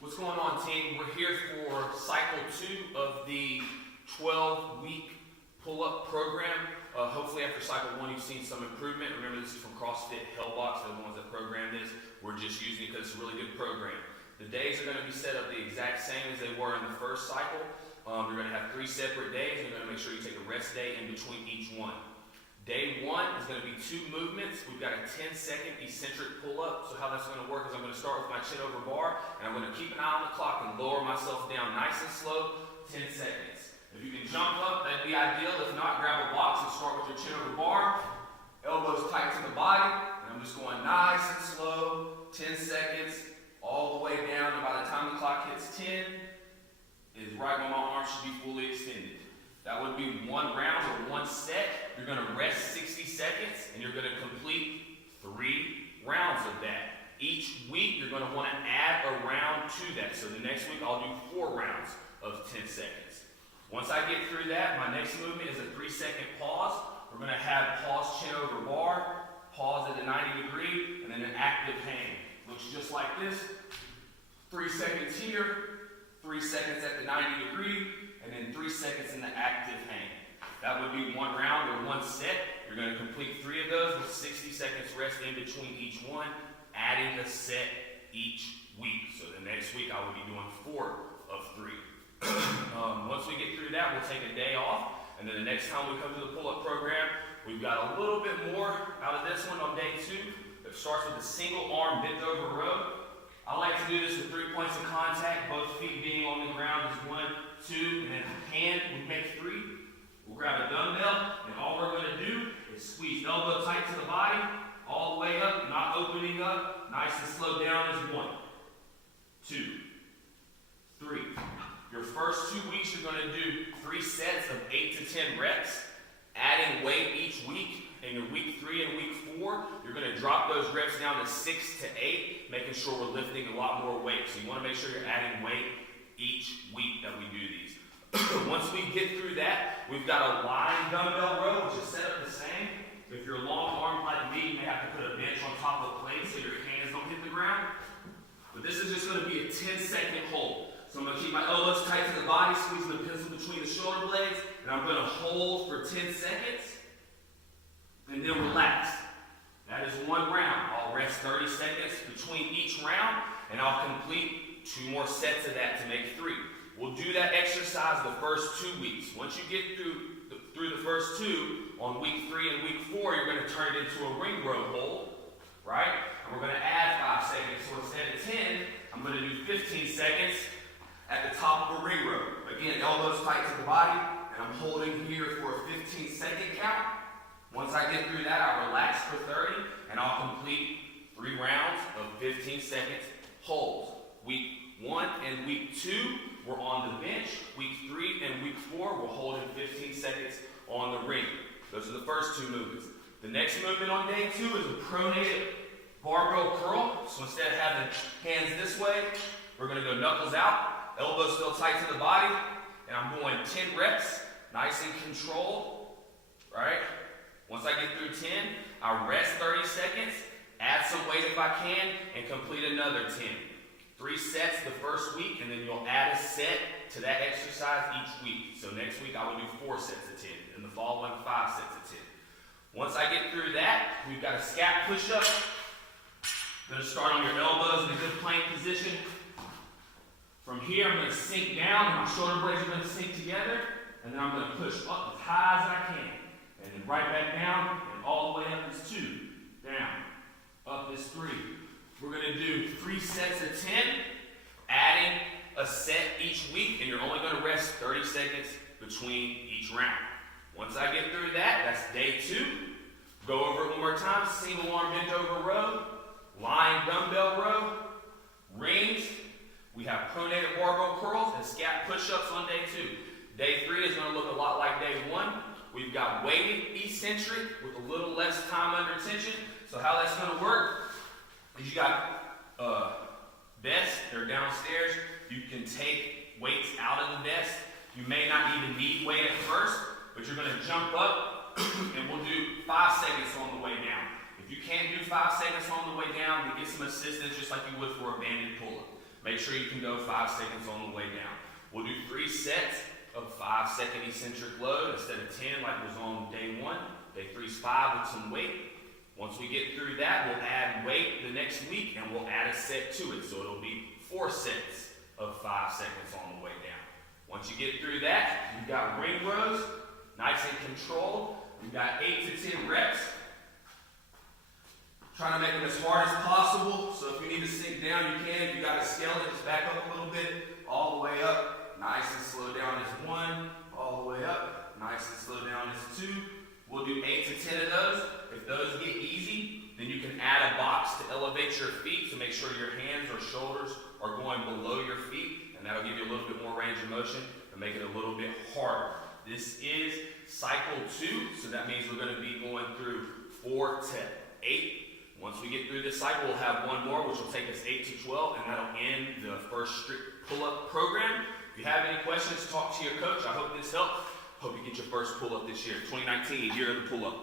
What's going on, team? We're here for cycle 2 of the 12-week pull-up program. Hopefully after cycle 1 you've seen some improvement. Remember, this is from CrossFit Hellbox. They're the ones that programmed this. We're just using it because it's a really good program. The days are going to be set up the exact same as they were in the first cycle. You're going to have 3 separate days. You're going to make sure you take a rest day in between each one. Day 1 is going to be 2 movements. We've got a 10-second eccentric pull-up. So how that's going to work is I'm going to start with my chin over bar, and I'm going to keep an eye on the clock and lower myself down nice and slow, 10 seconds. If you can jump up, that'd be ideal. If not, grab a box and start with your chin over bar, elbows tight to the body, and I'm just going nice and slow, 10 seconds, all the way down, and by the time the clock hits 10, is right when my arms should be fully extended. That would be 1 round or 1 set. You're going to rest 60 seconds, and you're going to complete 3 rounds of that. Each week, you're going to want to add a round to that. So the next week, I'll do 4 rounds of 10 seconds. Once I get through that, my next movement is a 3-second pause. We're going to have pause chin over bar, pause at a 90 degree, and then an active hang. Looks just like this. 3 seconds here, 3 seconds at the 90 degree, and then 3 seconds in the active hang. That would be 1 round or 1 set. You're going to complete 3 of those with 60 seconds rest in between each one, adding a set each week. So the next week I will be doing 4 of 3. Once we get through that, we'll take a day off, and then the next time we come to the pull-up program, we've got a little bit more out of this one on day 2. It starts with a single arm bent over row. I like to do this with 3 points of contact, both feet being on the ground is 1, 2, and then hand would make 3. We'll grab a dumbbell, and all we're going to do is squeeze elbow tight to the body, all the way up, not opening up, nice and slow down is 1, 2, 3. Your first 2 weeks, you're going to do 3 sets of 8 to 10 reps, adding weight each week. In your week 3 and week 4, you're going to drop those reps down to 6 to 8, making sure we're lifting a lot more weight. So you want to make sure you're adding weight each week that we do these. Once we get through that, we've got a lying dumbbell row, which is set up the same. If you're long-armed like me, you may have to put a bench on top of a plate so your hands don't hit the ground. But this is just going to be a 10-second hold. So I'm going to keep my elbows tight to the body, squeezing the pencil between the shoulder blades, and I'm going to hold for 10 seconds, and then relax. That is 1 round. I'll rest 30 seconds between each round, and I'll complete 2 more sets of that to make 3. We'll do that exercise the first 2 weeks. Once you get through the first 2, on week 3 and week 4, you're going to turn it into a ring row hold, right? And we're going to add 5 seconds. So instead of 10, I'm going to do 15 seconds at the top of a ring row. Again, elbows tight to the body, and I'm holding here for a 15-second count. Once I get through that, I'll relax for 30, and I'll complete 3 rounds of 15 seconds holds. Week 1 and week 2, we're on the bench. Week 3 and week 4, we're holding 15 seconds on the ring. Those are the first 2 movements. The next movement on day 2 is a pronated barbell curl. So instead of having hands this way, we're going to go knuckles out, elbows still tight to the body, and I'm going 10 reps, nice and controlled, right? Once I get through 10, I rest 30 seconds, add some weight if I can, and complete another 10. 3 sets the first week, and then you'll add a set to that exercise each week. So next week I will do 4 sets of 10, and the following 5 sets of 10. Once I get through that, we've got a scap push up. I'm going to start on your elbows in a good plank position. From here, I'm going to sink down, and my shoulder blades are going to sink together, and then I'm going to push up as high as I can. And then right back down, and all the way up is 2. Down. Up is 3. We're going to do 3 sets of 10, adding a set each week, and you're only going to rest 30 seconds between each round. Once I get through that, that's day 2. Go over it one more time. Single arm bent over row, lying dumbbell row, rings. We have pronated barbell curls and scap push ups on day 2. Day 3 is going to look a lot like day 1. We've got weighted eccentric with a little less time under tension. So how that's going to work is you got vests, they're downstairs. You can take weights out of the vest. You may not even need weight at first, but you're going to jump up, and we'll do 5 seconds on the way down. If you can't do 5 seconds on the way down, you get some assistance just like you would for a banded pull-up. Make sure you can go 5 seconds on the way down. We'll do 3 sets of 5-second eccentric load instead of 10 like was on day 1. Day 3 is 5 with some weight. Once we get through that, we'll add weight the next week and we'll add a set to it. So it'll be 4 sets of 5 seconds on the way down. Once you get through that, you've got ring rows, nice and controlled. We've got 8 to 10 reps. Trying to make them as hard as possible. So if you need to sink down, you can. If you got a skeleton, just back up a little bit, all the way up. Nice and slow down as 1, all the way up. Nice and slow down as 2. We'll do 8 to 10 of those. If those get easy, then you can add a box to elevate your feet to make sure your hands or shoulders are going below your feet, and that'll give you a little bit more range of motion and make it a little bit harder. This is cycle 2, so that means we're going to be going through 4 to 8. Once we get through this cycle, we'll have 1 more, which will take us 8 to 12, and that'll end the first strict pull-up program. If you have any questions, talk to your coach. I hope this helped. Hope you get your first pull-up this year. 2019, year of the pull-up.